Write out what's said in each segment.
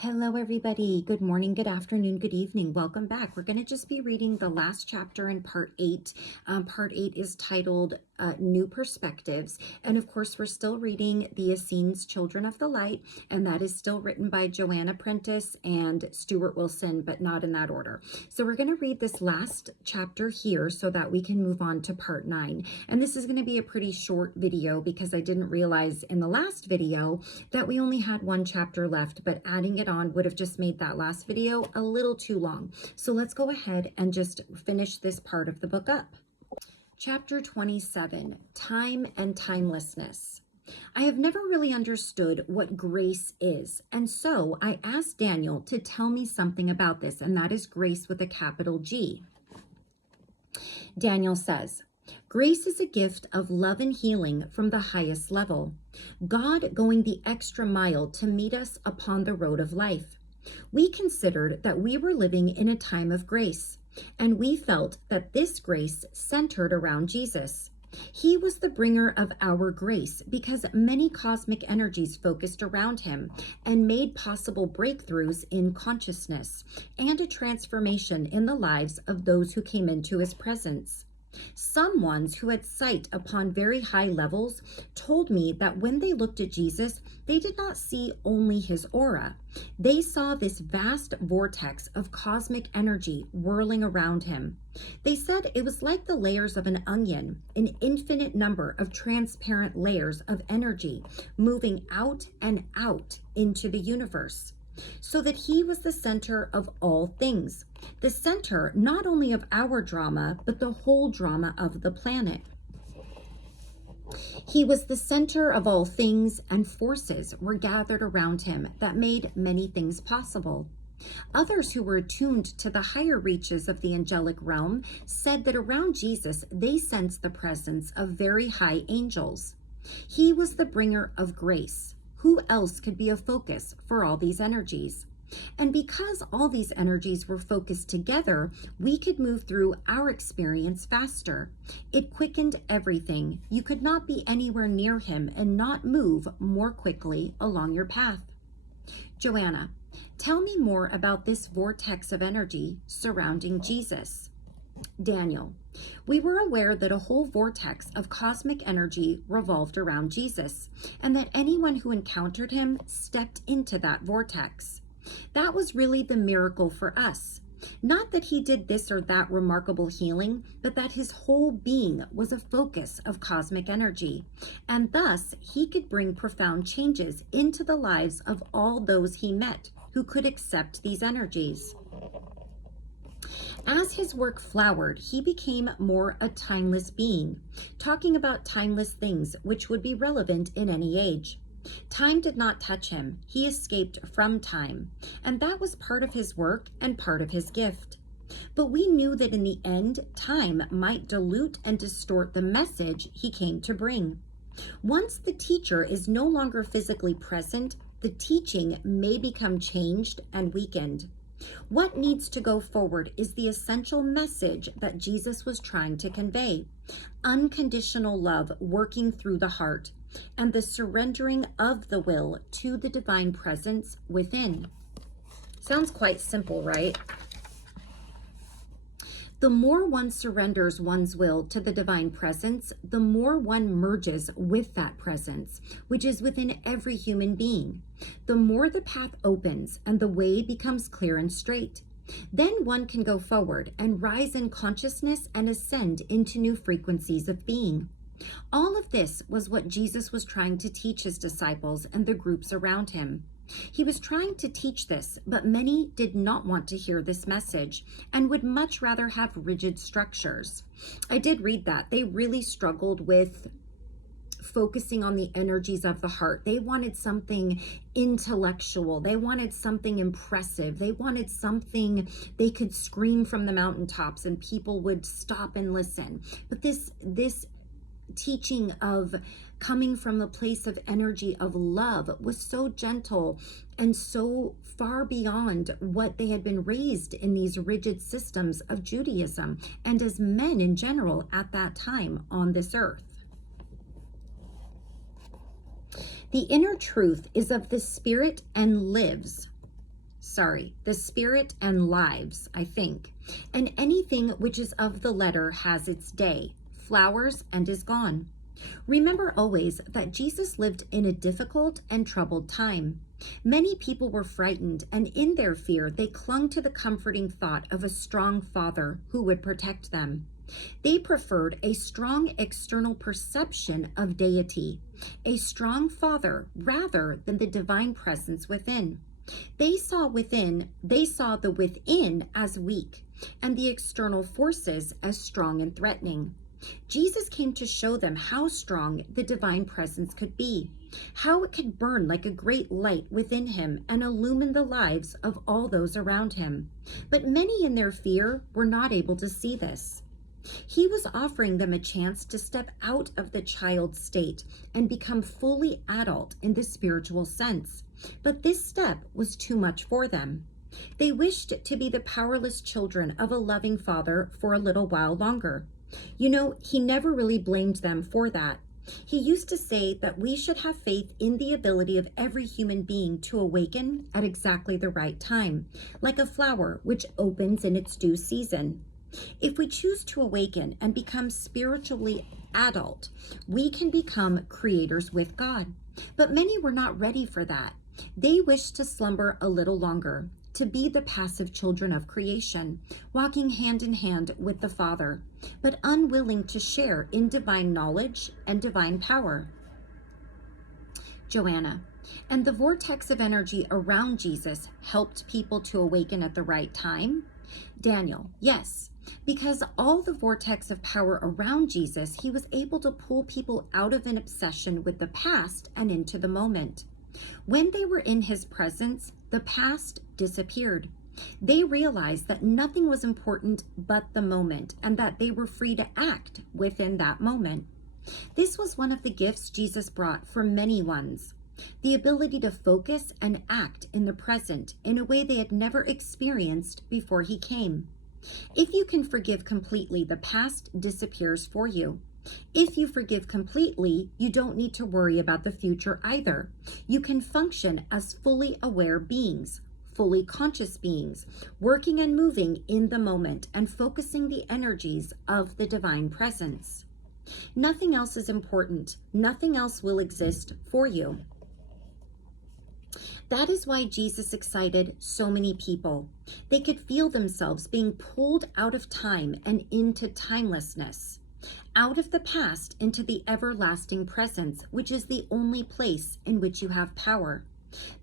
Hello, everybody. Good morning, good afternoon, good evening. Welcome back. We're going to just be reading the last chapter in part 8. Part 8 is titled New Perspectives. And of course, we're still reading the Essenes, Children of the Light, and that is still written by Joanna Prentis and Stuart Wilson, but not in that order. So we're going to read this last chapter here so that we can move on to part 9. And this is going to be a pretty short video because I didn't realize in the last video that we only had one chapter left, but adding it on would have just made that last video a little too long. So let's go ahead and just finish this part of the book up. Chapter 27, Time and Timelessness. I have never really understood what grace is, and so I asked Daniel to tell me something about this, and that is grace with a capital G. Daniel says, grace is a gift of love and healing from the highest level. God going the extra mile to meet us upon the road of life. We considered that we were living in a time of grace, and we felt that this grace centered around Jesus. He was the bringer of our grace because many cosmic energies focused around him and made possible breakthroughs in consciousness and a transformation in the lives of those who came into his presence. Some ones who had sight upon very high levels told me that when they looked at Jesus, they did not see only his aura. They saw this vast vortex of cosmic energy whirling around him. They said it was like the layers of an onion, an infinite number of transparent layers of energy moving out and out into the universe. So that he was the center of all things, the center not only of our drama, but the whole drama of the planet. He was the center of all things, and forces were gathered around him that made many things possible. Others who were attuned to the higher reaches of the angelic realm said that around Jesus they sensed the presence of very high angels. He was the bringer of grace. Who else could be a focus for all these energies? And because all these energies were focused together, we could move through our experience faster. It quickened everything. You could not be anywhere near him and not move more quickly along your path. Joanna, tell me more about this vortex of energy surrounding Jesus. Daniel, we were aware that a whole vortex of cosmic energy revolved around Jesus, and that anyone who encountered him stepped into that vortex. That was really the miracle for us. Not that he did this or that remarkable healing, but that his whole being was a focus of cosmic energy, and thus he could bring profound changes into the lives of all those he met who could accept these energies. As his work flowered, he became more a timeless being, talking about timeless things which would be relevant in any age. Time did not touch him. He escaped from time, and that was part of his work and part of his gift. But we knew that in the end, time might dilute and distort the message he came to bring. Once the teacher is no longer physically present, the teaching may become changed and weakened. What needs to go forward is the essential message that Jesus was trying to convey. Unconditional love working through the heart, and the surrendering of the will to the divine presence within. Sounds quite simple, right? The more one surrenders one's will to the divine presence, the more one merges with that presence, which is within every human being. The more the path opens and the way becomes clear and straight. Then one can go forward and rise in consciousness and ascend into new frequencies of being. All of this was what Jesus was trying to teach his disciples and the groups around him. He was trying to teach this, but many did not want to hear this message and would much rather have rigid structures. I did read that. They really struggled with focusing on the energies of the heart. They wanted something intellectual. They wanted something impressive. They wanted something they could scream from the mountaintops and people would stop and listen. But this teaching of coming from the place of energy of love was so gentle and so far beyond what they had been raised in these rigid systems of Judaism and as men in general at that time on this earth. The inner truth is of the spirit and lives. the spirit and lives, I think. And anything which is of the letter has its day, flowers, and is gone. Remember always that Jesus lived in a difficult and troubled time. Many people were frightened, and in their fear, they clung to the comforting thought of a strong father who would protect them. They preferred a strong external perception of deity, a strong father rather than the divine presence within. They saw the within as weak and the external forces as strong and threatening. Jesus came to show them how strong the divine presence could be, how it could burn like a great light within him and illumine the lives of all those around him. But many in their fear were not able to see this. He was offering them a chance to step out of the child state and become fully adult in the spiritual sense. But this step was too much for them. They wished to be the powerless children of a loving father for a little while longer. You know, he never really blamed them for that. He used to say that we should have faith in the ability of every human being to awaken at exactly the right time, like a flower which opens in its due season. If we choose to awaken and become spiritually adult, we can become creators with God. But many were not ready for that. They wished to slumber a little longer, to be the passive children of creation, walking hand in hand with the Father, but unwilling to share in divine knowledge and divine power. Joanna, and the vortex of energy around Jesus helped people to awaken at the right time? Daniel, yes, because all the vortex of power around Jesus, he was able to pull people out of an obsession with the past and into the moment. When they were in his presence, the past disappeared. They realized that nothing was important but the moment and that they were free to act within that moment. This was one of the gifts Jesus brought for many ones, the ability to focus and act in the present in a way they had never experienced before he came. If you can forgive completely, the past disappears for you. If you forgive completely, you don't need to worry about the future either. You can function as fully aware beings, fully conscious beings, working and moving in the moment and focusing the energies of the divine presence. Nothing else is important. Nothing else will exist for you. That is why Jesus excited so many people. They could feel themselves being pulled out of time and into timelessness, out of the past into the everlasting presence, which is the only place in which you have power.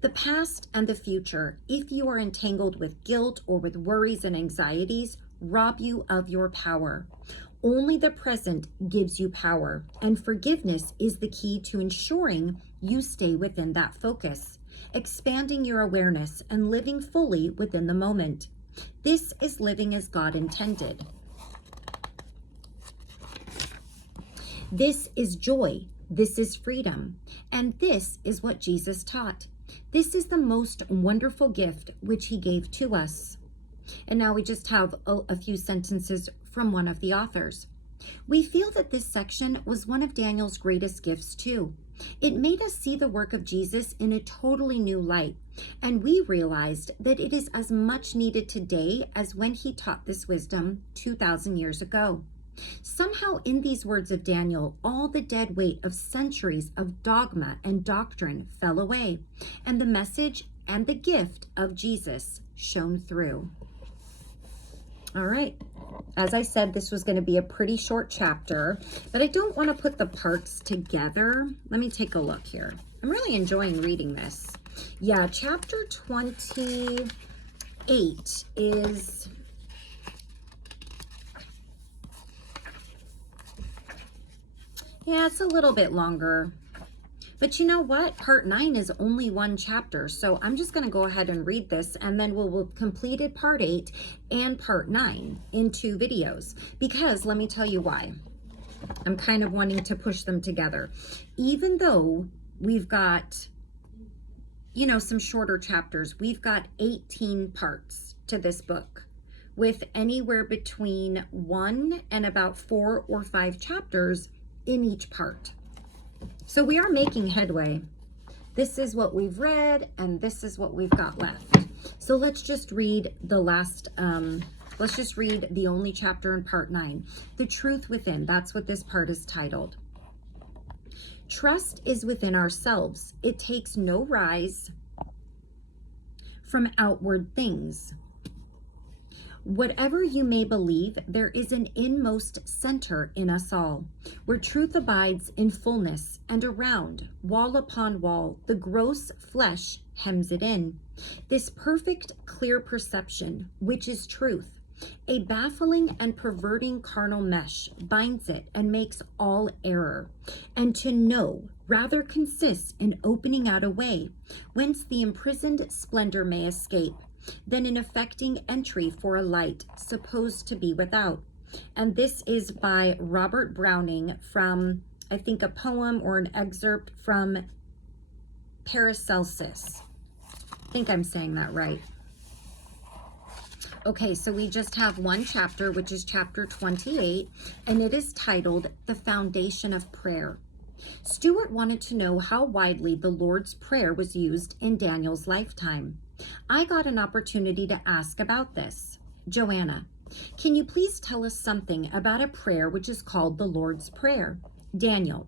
The past and the future, if you are entangled with guilt or with worries and anxieties, rob you of your power. Only the present gives you power, and forgiveness is the key to ensuring you stay within that focus, expanding your awareness and living fully within the moment. This is living as God intended. This is joy. This is freedom. And this is what Jesus taught. This is the most wonderful gift which he gave to us. And now we just have a few sentences from one of the authors. We feel that this section was one of Daniel's greatest gifts too. It made us see the work of Jesus in a totally new light, and we realized that it is as much needed today as when he taught this wisdom 2,000 years ago. Somehow in these words of Daniel, all the dead weight of centuries of dogma and doctrine fell away, and the message and the gift of Jesus shone through. All right. As I said, this was going to be a pretty short chapter, but I don't want to put the parts together. Let me take a look here. I'm really enjoying reading this. Yeah, chapter 28 is... Yeah, it's a little bit longer. But you know what? Part 9 is only one chapter. So I'm just going to go ahead and read this, and then we'll completed part 8 and part 9 in 2 videos. Because let me tell you why. I'm kind of wanting to push them together. Even though we've got, you know, some shorter chapters, we've got 18 parts to this book, with anywhere between 1 and about 4 or 5 chapters in each part. So we are making headway. This is what we've read, and this is what we've got left. So let's just read the last, let's just read the only chapter in part 9. The truth within, that's what this part is titled. Trust is within ourselves. It takes no rise from outward things. Whatever you may believe, there is an inmost center in us all, where truth abides in fullness, and around, wall upon wall, the gross flesh hems it in. This perfect, clear perception, which is truth, a baffling and perverting carnal mesh, binds it and makes all error. And to know rather consists in opening out a way, whence the imprisoned splendor may escape, than in effecting entry for a light supposed to be without. And this is by Robert Browning from, I think, a poem or an excerpt from Paracelsus. I think I'm saying that right. Okay, so we just have one chapter, which is chapter 28, and it is titled The Foundation of Prayer. Stuart wanted to know how widely the Lord's Prayer was used in Daniel's lifetime. I got an opportunity to ask about this. Joanna, can you please tell us something about a prayer which is called the Lord's Prayer? Daniel,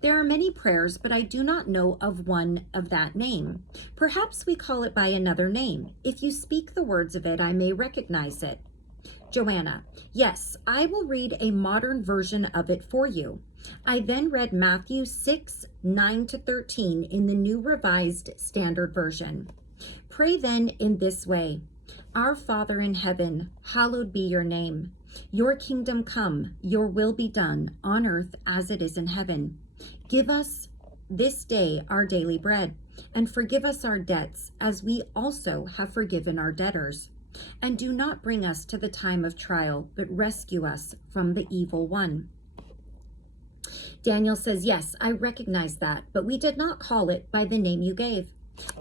there are many prayers, but I do not know of one of that name. Perhaps we call it by another name. If you speak the words of it, I may recognize it. Joanna, yes, I will read a modern version of it for you. I then read Matthew 6:9-13 in the New Revised Standard Version. Pray then in this way. Our Father in heaven, hallowed be your name. Your kingdom come, your will be done on earth as it is in heaven. Give us this day our daily bread, and forgive us our debts as we also have forgiven our debtors. And do not bring us to the time of trial, but rescue us from the evil one. Daniel says, yes, I recognize that, but we did not call it by the name you gave.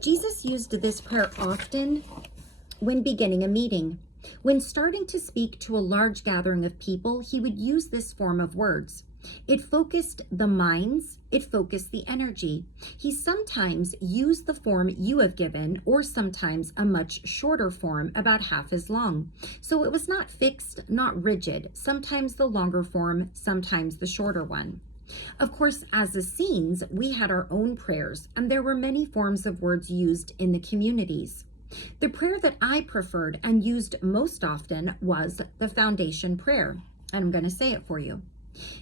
Jesus used this prayer often when beginning a meeting. When starting to speak to a large gathering of people, he would use this form of words. It focused the minds, it focused the energy. He sometimes used the form you have given, or sometimes a much shorter form, about half as long. So it was not fixed, not rigid, sometimes the longer form, sometimes the shorter one. Of course, as Essenes, we had our own prayers, and there were many forms of words used in the communities. The prayer that I preferred and used most often was the foundation prayer, and I'm going to say it for you.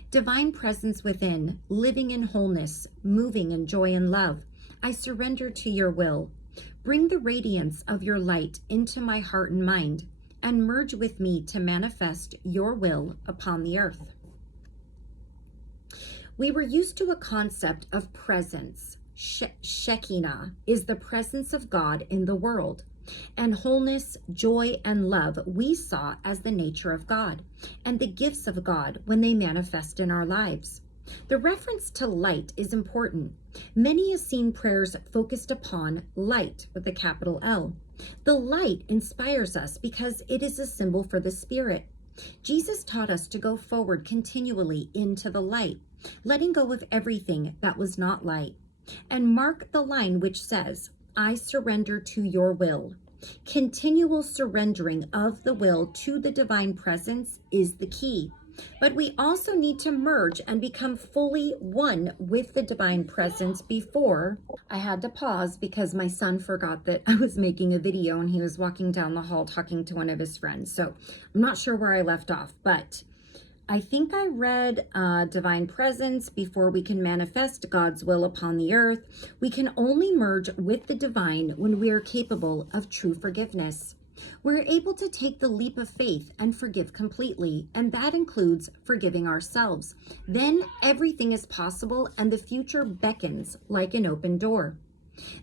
Divine presence within, living in wholeness, moving in joy and love, I surrender to your will. Bring the radiance of your light into my heart and mind, and merge with me to manifest your will upon the earth. We were used to a concept of presence. Shekinah is the presence of God in the world, and wholeness, joy, and love we saw as the nature of God and the gifts of God when they manifest in our lives. The reference to light is important. Many Essene prayers focused upon light with a capital L. The light inspires us because it is a symbol for the Spirit. Jesus taught us to go forward continually into the light, letting go of everything that was not light. And mark the line which says, I surrender to your will. Continual surrendering of the will to the divine presence is the key. But we also need to merge and become fully one with the divine presence before. I had to pause because my son forgot that I was making a video and he was walking down the hall talking to one of his friends. So I'm not sure where I left off, but I think I read divine presence before we can manifest God's will upon the earth. We can only merge with the divine when we are capable of true forgiveness. We're able to take the leap of faith and forgive completely, and that includes forgiving ourselves. Then everything is possible and the future beckons like an open door.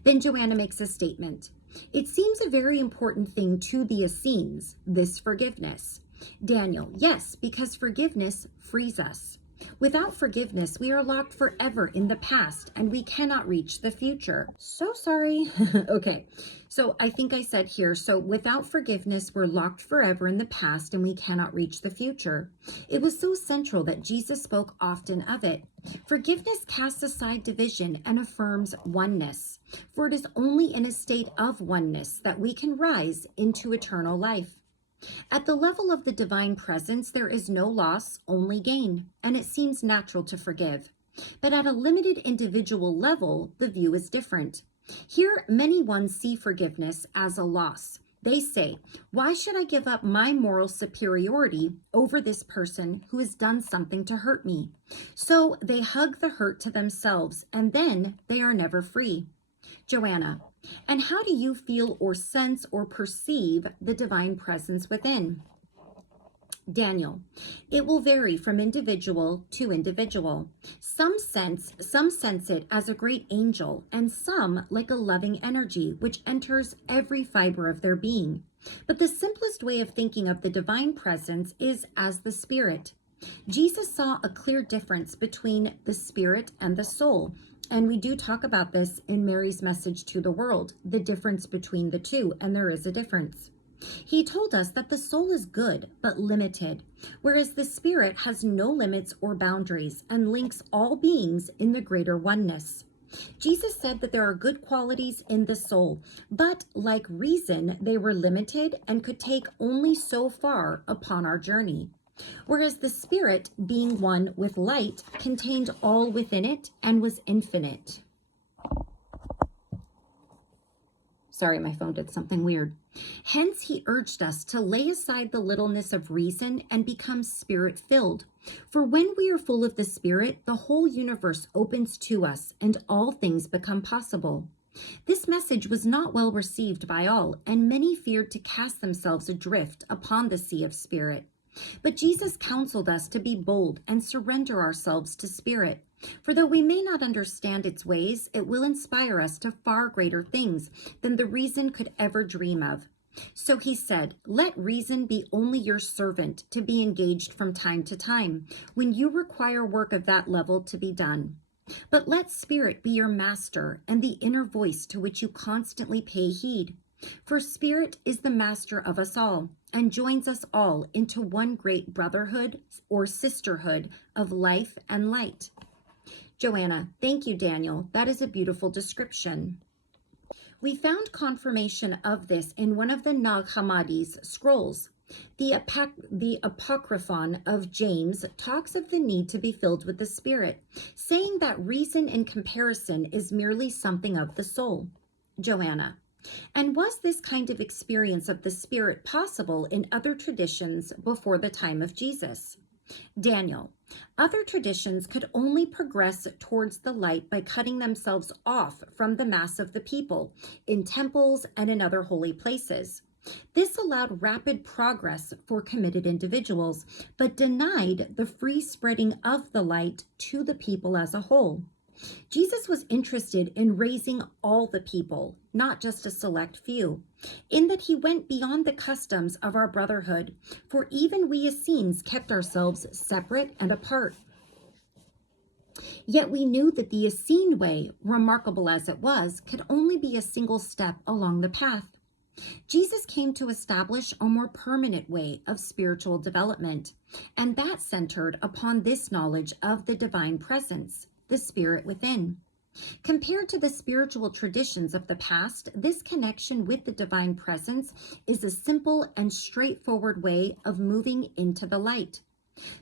Then Joanna makes a statement. It seems a very important thing to the Essenes, this forgiveness. Daniel, yes, because forgiveness frees us. Without forgiveness, we are locked forever in the past and we cannot reach the future. So sorry. Okay, so I think I said here, so without forgiveness, we're locked forever in the past and we cannot reach the future. It was so central that Jesus spoke often of it. Forgiveness casts aside division and affirms oneness, for it is only in a state of oneness that we can rise into eternal life. At the level of the divine presence, there is no loss, only gain, and it seems natural to forgive. But at a limited individual level, the view is different. Here, many ones see forgiveness as a loss. They say, why should I give up my moral superiority over this person who has done something to hurt me? So they hug the hurt to themselves, and then they are never free. Joanna, and how do you feel or sense or perceive the divine presence within? Daniel, it will vary from individual to individual. Some sense it as a great angel, and some like a loving energy which enters every fiber of their being. But the simplest way of thinking of the divine presence is as the spirit. Jesus saw a clear difference between the spirit and the soul. And we do talk about this in Mary's message to the world, the difference between the two, and there is a difference. He told us that the soul is good, but limited, whereas the spirit has no limits or boundaries and links all beings in the greater oneness. Jesus said that there are good qualities in the soul, but like reason, they were limited and could take only so far upon our journey. Whereas the spirit, being one with light, contained all within it and was infinite. Sorry, my phone did something weird. Hence, he urged us to lay aside the littleness of reason and become spirit-filled. For when we are full of the spirit, the whole universe opens to us and all things become possible. This message was not well received by all, and many feared to cast themselves adrift upon the sea of spirit. But Jesus counseled us to be bold and surrender ourselves to spirit. For though we may not understand its ways, it will inspire us to far greater things than the reason could ever dream of. So he said, let reason be only your servant to be engaged from time to time, when you require work of that level to be done. But let spirit be your master and the inner voice to which you constantly pay heed. For spirit is the master of us all and joins us all into one great brotherhood or sisterhood of life and light. Joanna, thank you, Daniel. That is a beautiful description. We found confirmation of this in one of the Nag Hammadi's scrolls. The Apocryphon of James talks of the need to be filled with the Spirit, saying that reason in comparison is merely something of the soul. Joanna, and was this kind of experience of the Spirit possible in other traditions before the time of Jesus? Daniel, other traditions could only progress towards the light by cutting themselves off from the mass of the people in temples and in other holy places. This allowed rapid progress for committed individuals, but denied the free spreading of the light to the people as a whole. Jesus was interested in raising all the people, not just a select few, in that he went beyond the customs of our brotherhood, for even we Essenes kept ourselves separate and apart. Yet we knew that the Essene way, remarkable as it was, could only be a single step along the path. Jesus came to establish a more permanent way of spiritual development, and that centered upon this knowledge of the divine presence, the spirit within. Compared to the spiritual traditions of the past, this connection with the divine presence is a simple and straightforward way of moving into the light.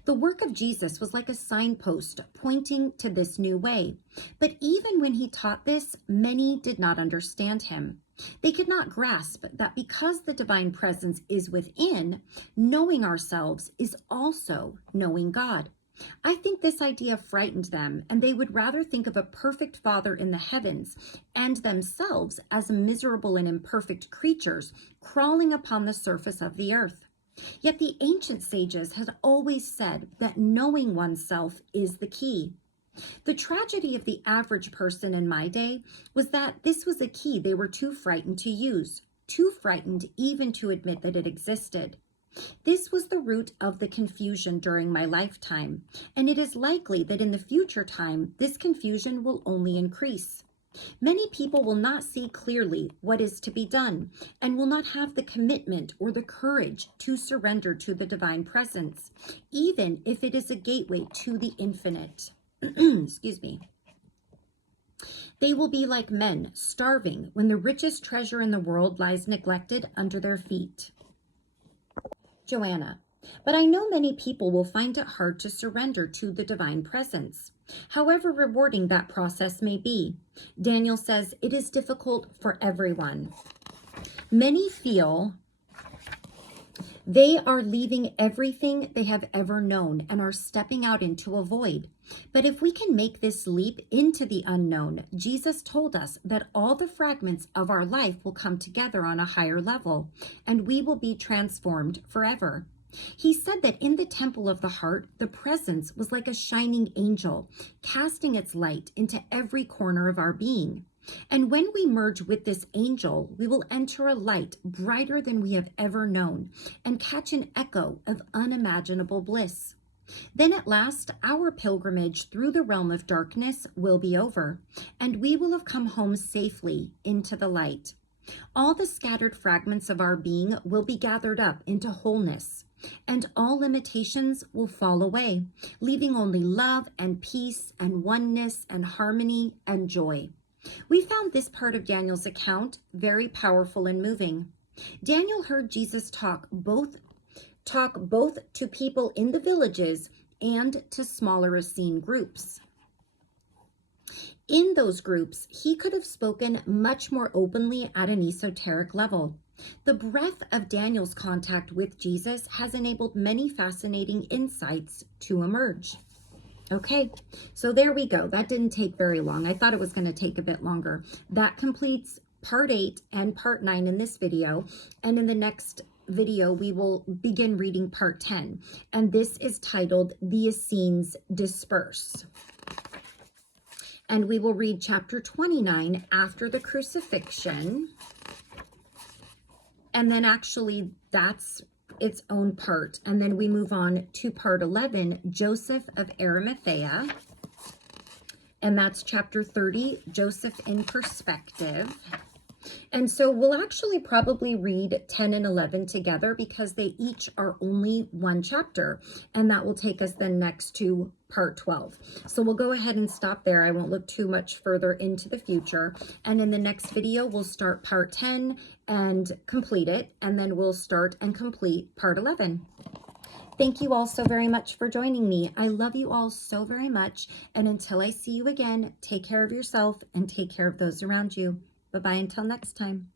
The work of Jesus was like a signpost pointing to this new way, but even when he taught this, many did not understand him. They could not grasp that because the divine presence is within, knowing ourselves is also knowing God. I think this idea frightened them, and they would rather think of a perfect Father in the heavens and themselves as miserable and imperfect creatures crawling upon the surface of the earth. Yet the ancient sages had always said that knowing oneself is the key. The tragedy of the average person in my day was that this was a key they were too frightened to use, too frightened even to admit that it existed. This was the root of the confusion during my lifetime, and it is likely that in the future time, this confusion will only increase. Many people will not see clearly what is to be done and will not have the commitment or the courage to surrender to the divine presence, even if it is a gateway to the infinite. Excuse me. They will be like men starving when the richest treasure in the world lies neglected under their feet. Joanna. But I know many people will find it hard to surrender to the divine presence, however rewarding that process may be. Daniel says it is difficult for everyone. Many feel they are leaving everything they have ever known and are stepping out into a void. But if we can make this leap into the unknown, Jesus told us that all the fragments of our life will come together on a higher level, and we will be transformed forever. He said that in the temple of the heart, the presence was like a shining angel, casting its light into every corner of our being. And when we merge with this angel, we will enter a light brighter than we have ever known and catch an echo of unimaginable bliss. Then at last, our pilgrimage through the realm of darkness will be over, and we will have come home safely into the light. All the scattered fragments of our being will be gathered up into wholeness, and all limitations will fall away, leaving only love and peace and oneness and harmony and joy. We found this part of Daniel's account very powerful and moving. Daniel heard Jesus talk both to people in the villages and to smaller Essene groups. In those groups, he could have spoken much more openly at an esoteric level. The breadth of Daniel's contact with Jesus has enabled many fascinating insights to emerge. Okay, so there we go. That didn't take very long. I thought it was going to take a bit longer. That completes part 8 and part 9 in this video. And in the next video, we will begin reading part 10. And this is titled, The Essenes Disperse. And we will read chapter 29 after the crucifixion. And then actually that's its own part. And then we move on to part 11, Joseph of Arimathea. And that's chapter 30, Joseph in Perspective. And so we'll actually probably read 10 and 11 together because they each are only one chapter. And that will take us then next to part 12. So we'll go ahead and stop there. I won't look too much further into the future. And in the next video, we'll start part 10 and complete it. And then we'll start and complete part 11. Thank you all so very much for joining me. I love you all so very much. And until I see you again, take care of yourself and take care of those around you. Bye-bye until next time.